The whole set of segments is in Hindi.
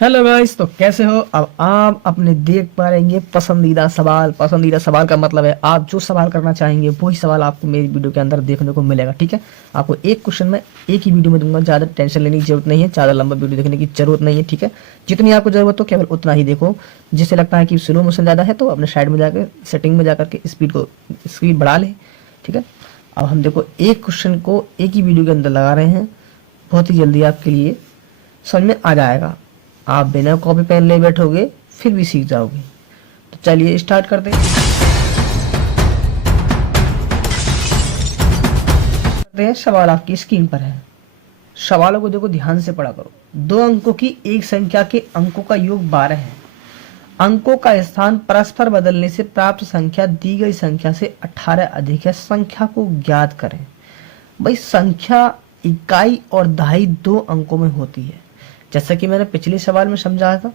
हेलो गाइस, तो कैसे हो। अब आप अपने देख पा रहेंगे पसंदीदा सवाल का मतलब है आप जो सवाल करना चाहेंगे वही सवाल आपको मेरी वीडियो के अंदर देखने को मिलेगा। ठीक है, आपको एक क्वेश्चन में एक ही वीडियो में दूंगा, ज़्यादा टेंशन लेने की जरूरत नहीं है, ज़्यादा लंबा वीडियो देखने की जरूरत नहीं है। ठीक है, जितनी आपको जरूरत हो केवल उतना ही देखो। जिससे लगता है कि स्लो मोशन ज़्यादा है तो अपने साइड में जाकर सेटिंग में जाकर के स्पीड बढ़ा ले। ठीक है, अब हम देखो एक क्वेश्चन को एक ही वीडियो के अंदर लगा रहे हैं, बहुत ही जल्दी आपके लिए समझ में आ जाएगा। आप बिना कॉपी पेन ले बैठोगे फिर भी सीख जाओगे। तो चलिए स्टार्ट करते हैं। सवाल आपकी स्क्रीन पर है, सवालों को देखो ध्यान से पढ़ा करो। दो अंकों की एक संख्या के अंकों का योग 12 है। अंकों का स्थान परस्पर बदलने से प्राप्त संख्या दी गई संख्या से 18 अधिक है। संख्या को ज्ञात करें। भाई संख्या इकाई और दहाई दो अंकों में होती है, जैसा कि मैंने पिछले सवाल में समझाया था।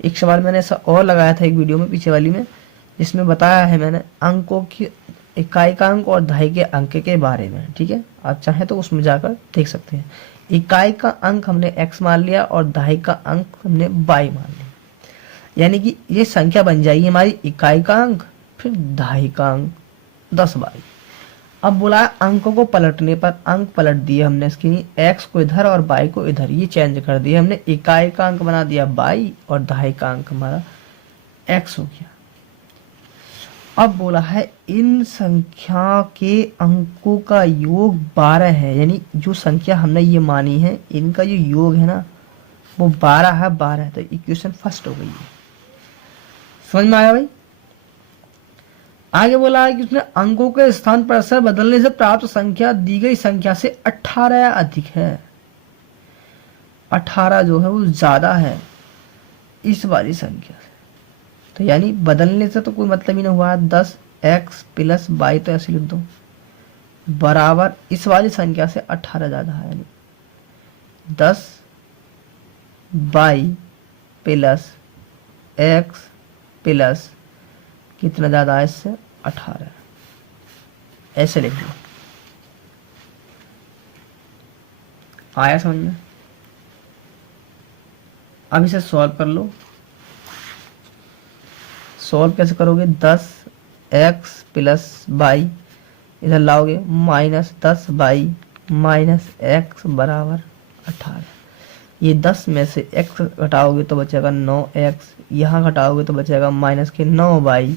एक सवाल मैंने ऐसा और लगाया था एक वीडियो में पीछे वाली में, जिसमें बताया है मैंने अंकों की इकाई का अंक और दहाई के अंक के बारे में। ठीक है, आप चाहें तो उसमें जाकर देख सकते हैं। इकाई का अंक हमने x मान लिया और दहाई का अंक हमने y मान लिया, यानी कि ये संख्या बन जाएगी हमारी इकाई का अंक फिर दहाई का अंक 10y। अब बोला है अंकों को पलटने पर अंक पलट दिए हमने, इसकी x को इधर और y को इधर, ये चेंज कर दिया हमने। इकाई का अंक बना दिया y और दहाई का अंक हमारा x हो गया। अब बोला है इन संख्या के अंकों का योग 12 है, यानी जो संख्या हमने ये मानी है इनका जो योग है ना वो 12 है। 12 है तो इक्वेशन फर्स्ट हो गई है। समझ में आया भाई। आगे बोला है कि उसने अंकों के स्थान पर असर बदलने से प्राप्त संख्या दी गई संख्या से 18 अधिक है। 18 जो है वो ज्यादा है इस वाली संख्या से, तो यानी बदलने से तो कोई मतलब ही नहीं हुआ। 10x प्लस y, तो ऐसे लिख दो, बराबर इस वाली संख्या से 18 ज्यादा है, यानी 10y प्लस x प्लस कितना ज्यादा है इससे 18, ऐसे लिख लो। आया समझ में। अब इसे सॉल्व कर लो। सॉल्व कैसे करोगे, 10x प्लस y इधर लाओगे माइनस 10y माइनस x बराबर 18। ये 10 में से x घटाओगे तो बचेगा 9x, यहाँ घटाओगे तो बचेगा माइनस के 9y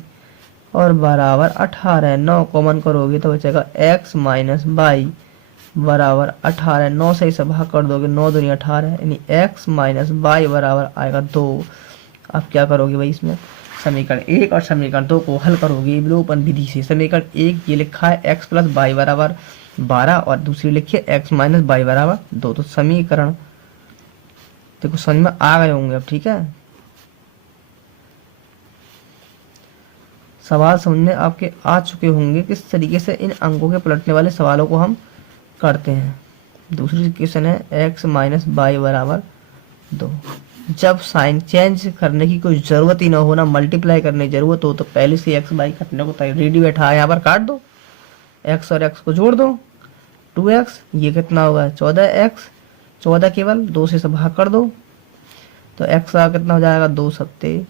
और बराबर 18। 9 कॉमन करोगे तो बचेगा x माइनस y बराबर 18। 9 से इसे भाग कर दोगे, 9 दूनी 18, यानी x माइनस y बराबर आएगा 2। अब क्या करोगे भाई, इसमें समीकरण 1 और समीकरण 2 को हल करोगे विलोपन विधि से। समीकरण 1 ये लिखा है x प्लस वाई बराबर 12 और दूसरी लिखिए x माइनस वाई बराबर 2। तो समीकरण देखो समझ में आ गए होंगे अब। ठीक है, सवाल समझ में आपके आ चुके होंगे किस तरीके से इन अंकों के पलटने वाले सवालों को हम करते हैं। दूसरी क्वेश्चन है x माइनस वाई बराबर 2। जब साइन चेंज करने की कोई जरूरत ही ना हो, ना मल्टीप्लाई करने की जरूरत हो, तो पहले से x बाई कटने को रेडी बैठा है, यहाँ पर काट दो, x और x को जोड़ दो 2x, ये कितना होगा 14x, 14 केवल 2 से भाग कर दो तो x का कितना हो जाएगा 2 सत्ते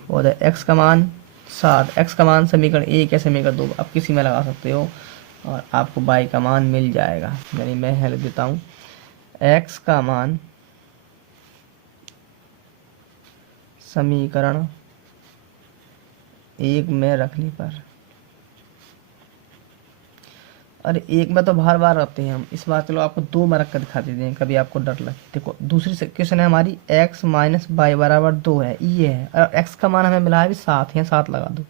और x का मान 7। x का मान समीकरण 1 या समीकरण 2 आप किसी में लगा सकते हो और आपको y का मान मिल जाएगा। यानी मैं यहाँ लिख देता हूँ x का मान समीकरण 1 में रखने पर, अरे 1 में तो बार बार रखते हैं हम, इस बार चलो आपको 2 में रख कर दिखा देते हैं, कभी आपको डर लगे। देखो दूसरी क्वेश्चन है हमारी x माइनस वाई बराबर 2 है, ये है, और x का मान हमें मिला है 7 है, 7 लगा दो,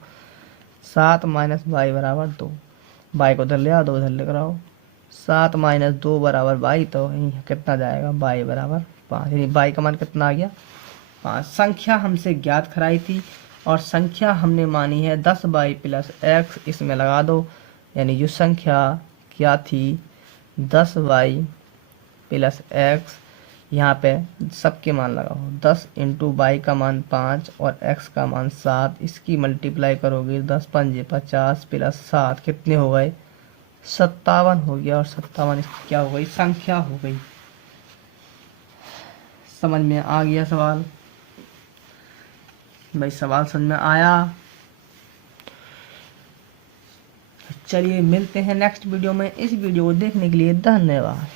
7 माइनस वाई बराबर 2, y को उधर ले आओ, 2 उधर लेकर आओ, 7 माइनस 2 बराबर y, तो कितना जाएगा y बराबर 5, यानी y का मान कितना आ गया 5। संख्या हमसे ज्ञात कराई थी और संख्या हमने मानी है 10y प्लस x, इसमें लगा दो, यानी जो संख्या क्या थी 10y प्लस x, यहाँ पे सबके मान लगाओ, 10 इंटू वाई का मान 5 और x का मान 7, इसकी मल्टीप्लाई करोगे 10 पंजे 50 प्लस 7 कितने हो गए 57 हो गया, और 57 इसकी क्या हो गई संख्या हो गई। समझ में आ गया सवाल। भाई सवाल समझ में आया? चलिए मिलते हैं नेक्स्ट वीडियो में। इस वीडियो को देखने के लिए धन्यवाद।